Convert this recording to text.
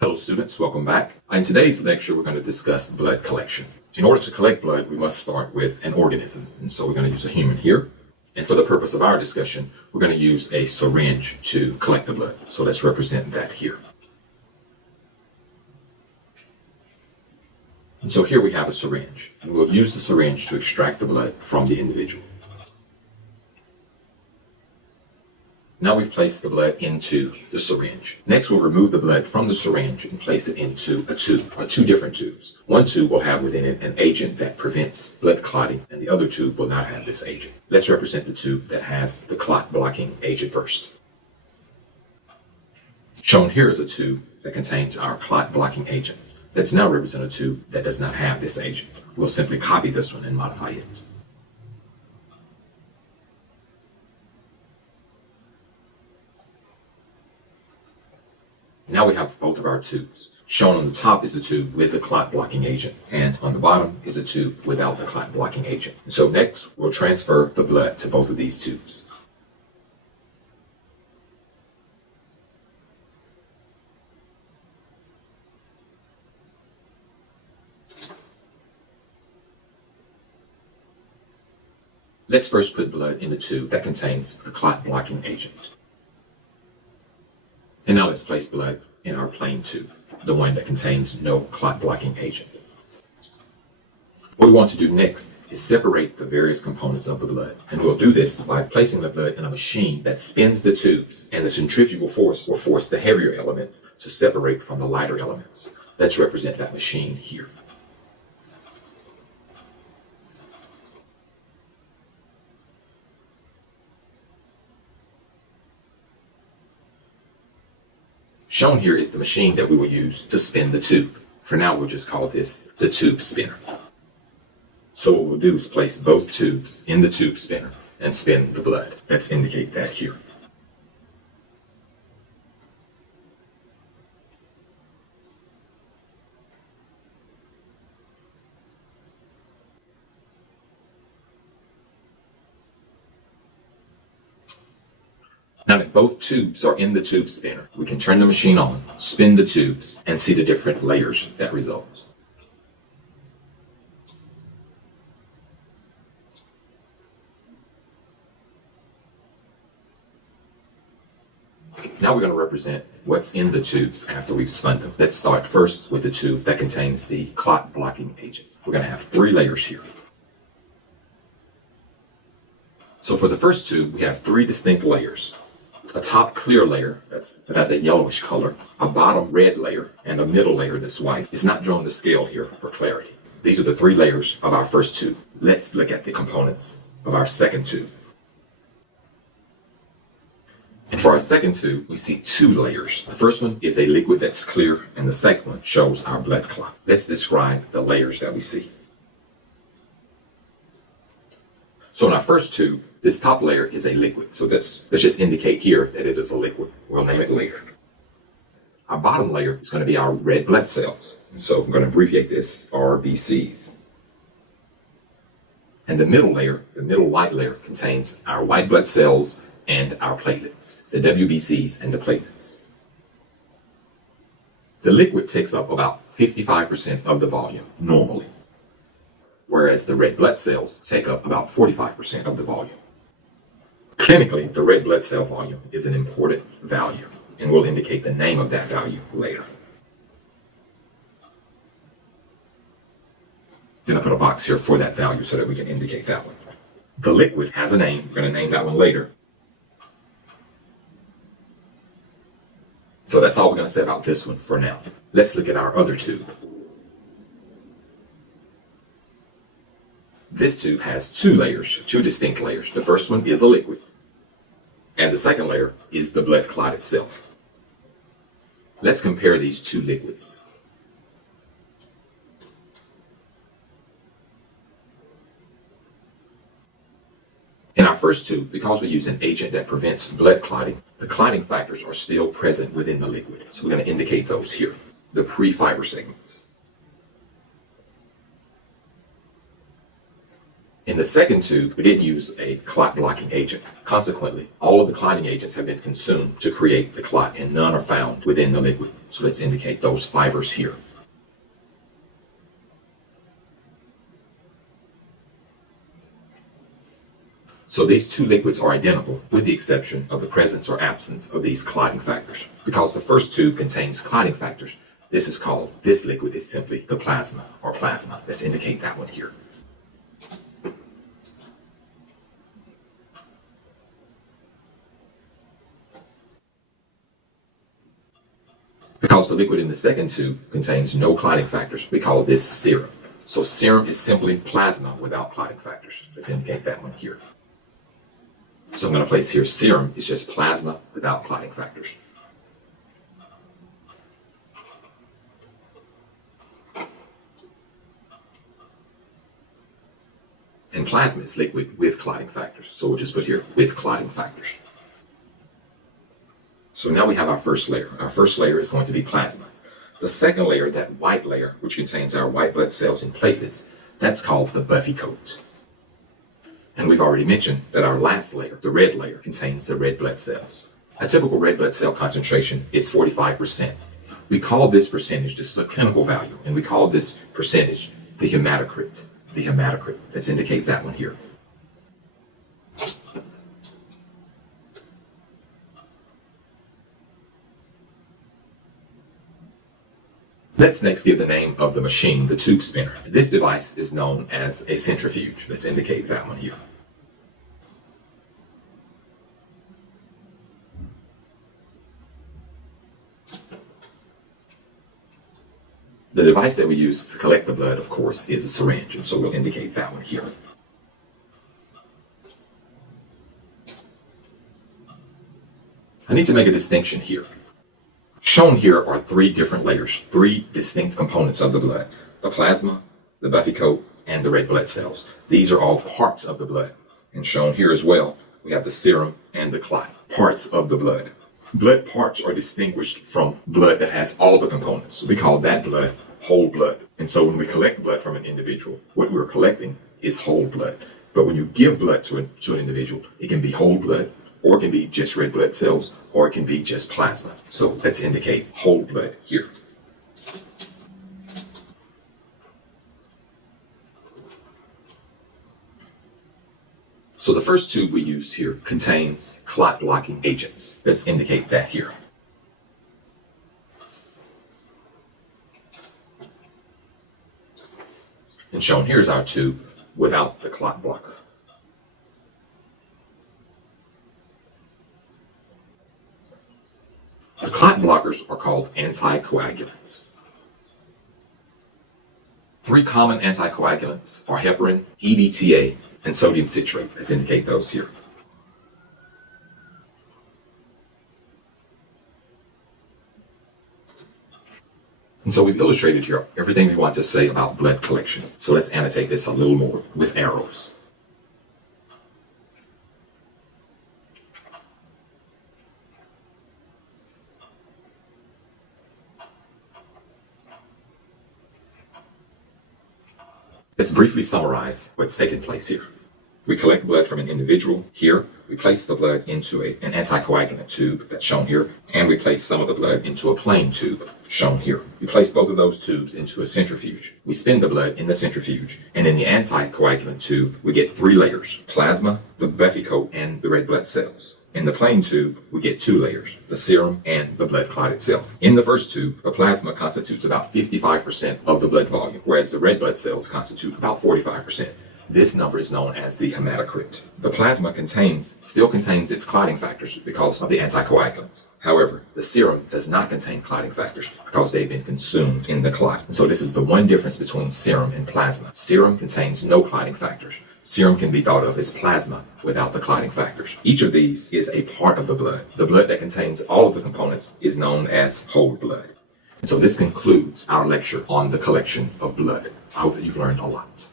Hello students, welcome back. In today's lecture, we're going to discuss blood collection. In order to collect blood, we must start with an organism. And so we're going to use a human here. And for the purpose of our discussion, we're going to use a syringe to collect the blood. So let's represent that here. And so here we have a syringe. And we'll use the syringe to extract the blood from the individual. Now we've placed the blood into the syringe. Next, we'll remove the blood from the syringe and place it into a tube, or two different tubes. One tube will have within it an agent that prevents blood clotting, and the other tube will not have this agent. Let's represent the tube that has the clot blocking agent first. Shown here is a tube that contains our clot blocking agent. Let's now represent a tube that does not have this agent. We'll simply copy this one and modify it. Now we have both of our tubes. Shown on the top is a tube with the clot blocking agent, and on the bottom is a tube without the clot blocking agent. So next, we'll transfer the blood to both of these tubes. Let's first put blood in the tube that contains the clot blocking agent. And now let's place blood in our plain tube, the one that contains no clot blocking agent. What we want to do next is separate the various components of the blood. And we'll do this by placing the blood in a machine that spins the tubes, and the centrifugal force will force the heavier elements to separate from the lighter elements. Let's represent that machine here. Shown here is the machine that we will use to spin the tube. For now, we'll just call this the tube spinner. So what we'll do is place both tubes in the tube spinner and spin the blood. Let's indicate that here. Now that both tubes are in the tube spinner, we can turn the machine on, spin the tubes, and see the different layers that result. Now we're going to represent what's in the tubes after we've spun them. Let's start first with the tube that contains the clot blocking agent. We're going to have 3 layers here. So for the first tube, we have 3 distinct layers. A top clear layer that has a yellowish color, a bottom red layer, and a middle layer that's white. It's not drawn to scale here for clarity. These are the 3 layers of our first tube. Let's look at the components of our second tube. And for our second tube, we see 2 layers. The first one is a liquid that's clear, and the second one shows our blood clot. Let's describe the layers that we see. So in our first tube, this top layer is a liquid. So let's just indicate here that it is a liquid. We'll name it later. Our bottom layer is going to be our red blood cells. And so I'm going to abbreviate this RBCs. And the middle layer, the middle white layer, contains our white blood cells and our platelets, the WBCs and the platelets. The liquid takes up about 55% of the volume normally, whereas the red blood cells take up about 45% of the volume. Clinically, the red blood cell volume is an important value, and we'll indicate the name of that value later. Then I put a box here for that value so that we can indicate that one. The liquid has a name. We're going to name that one later. So that's all we're going to say about this one for now. Let's look at our other tube. This tube has 2 layers, 2 distinct layers. The first one is a liquid, and the second layer is the blood clot itself. Let's compare these 2 liquids. In our first tube, because we use an agent that prevents blood clotting, the clotting factors are still present within the liquid. So we're going to indicate those here, the pre-fiber segments. In the second tube, we didn't use a clot blocking agent. Consequently, all of the clotting agents have been consumed to create the clot, and none are found within the liquid. So let's indicate those fibers here. So these two liquids are identical with the exception of the presence or absence of these clotting factors. Because the first tube contains clotting factors, this liquid is simply the plasma or plasma. Let's indicate that one here. Because the liquid in the second tube contains no clotting factors, we call this serum. So serum is simply plasma without clotting factors. Let's indicate that one here. So I'm going to place here serum is just plasma without clotting factors. And plasma is liquid with clotting factors. So we'll just put here with clotting factors. So now we have our first layer. Our first layer is going to be plasma. The second layer, that white layer, which contains our white blood cells and platelets, that's called the buffy coat. And we've already mentioned that our last layer, the red layer, contains the red blood cells. A typical red blood cell concentration is 45%. We call this percentage, this is a chemical value, and we call this percentage the hematocrit. The hematocrit. Let's indicate that one here. Let's next give the name of the machine, the tube spinner. This device is known as a centrifuge. Let's indicate that one here. The device that we use to collect the blood, of course, is a syringe, and so we'll indicate that one here. I need to make a distinction here. Shown here are three different layers, three distinct components of the blood: the plasma, the buffy coat, and the red blood cells. These are all parts of the blood. And shown here as well, we have the serum and the clot, parts of the blood. Blood parts are distinguished from blood that has all the components. We call that blood whole blood. And so when we collect blood from an individual, what we're collecting is whole blood. But when you give blood to an individual, it can be whole blood, or it can be just red blood cells, or it can be just plasma. So let's indicate whole blood here. So the first tube we used here contains clot blocking agents. Let's indicate that here. And shown here is our tube without the clot blocker. The clot blockers are called anticoagulants. Three common anticoagulants are heparin, EDTA, and sodium citrate. Let's indicate those here. And so we've illustrated here everything we want to say about blood collection. So let's annotate this a little more with arrows. Let's briefly summarize what's taking place here. We collect blood from an individual. Here, we place the blood into an anticoagulant tube that's shown here, and we place some of the blood into a plain tube shown here. We place both of those tubes into a centrifuge. We spin the blood in the centrifuge, and in the anticoagulant tube, we get three layers: plasma, the buffy coat, and the red blood cells. In the plain tube, we get two layers: the serum and the blood clot itself. In the first tube, the plasma constitutes about 55% of the blood volume, whereas the red blood cells constitute about 45%. This number is known as the hematocrit. The plasma still contains its clotting factors because of the anticoagulants. However, the serum does not contain clotting factors because they've been consumed in the clot. And so this is the one difference between serum and plasma. Serum contains no clotting factors. Serum can be thought of as plasma without the clotting factors. Each of these is a part of the blood. The blood that contains all of the components is known as whole blood. And so this concludes our lecture on the collection of blood. I hope that you've learned a lot.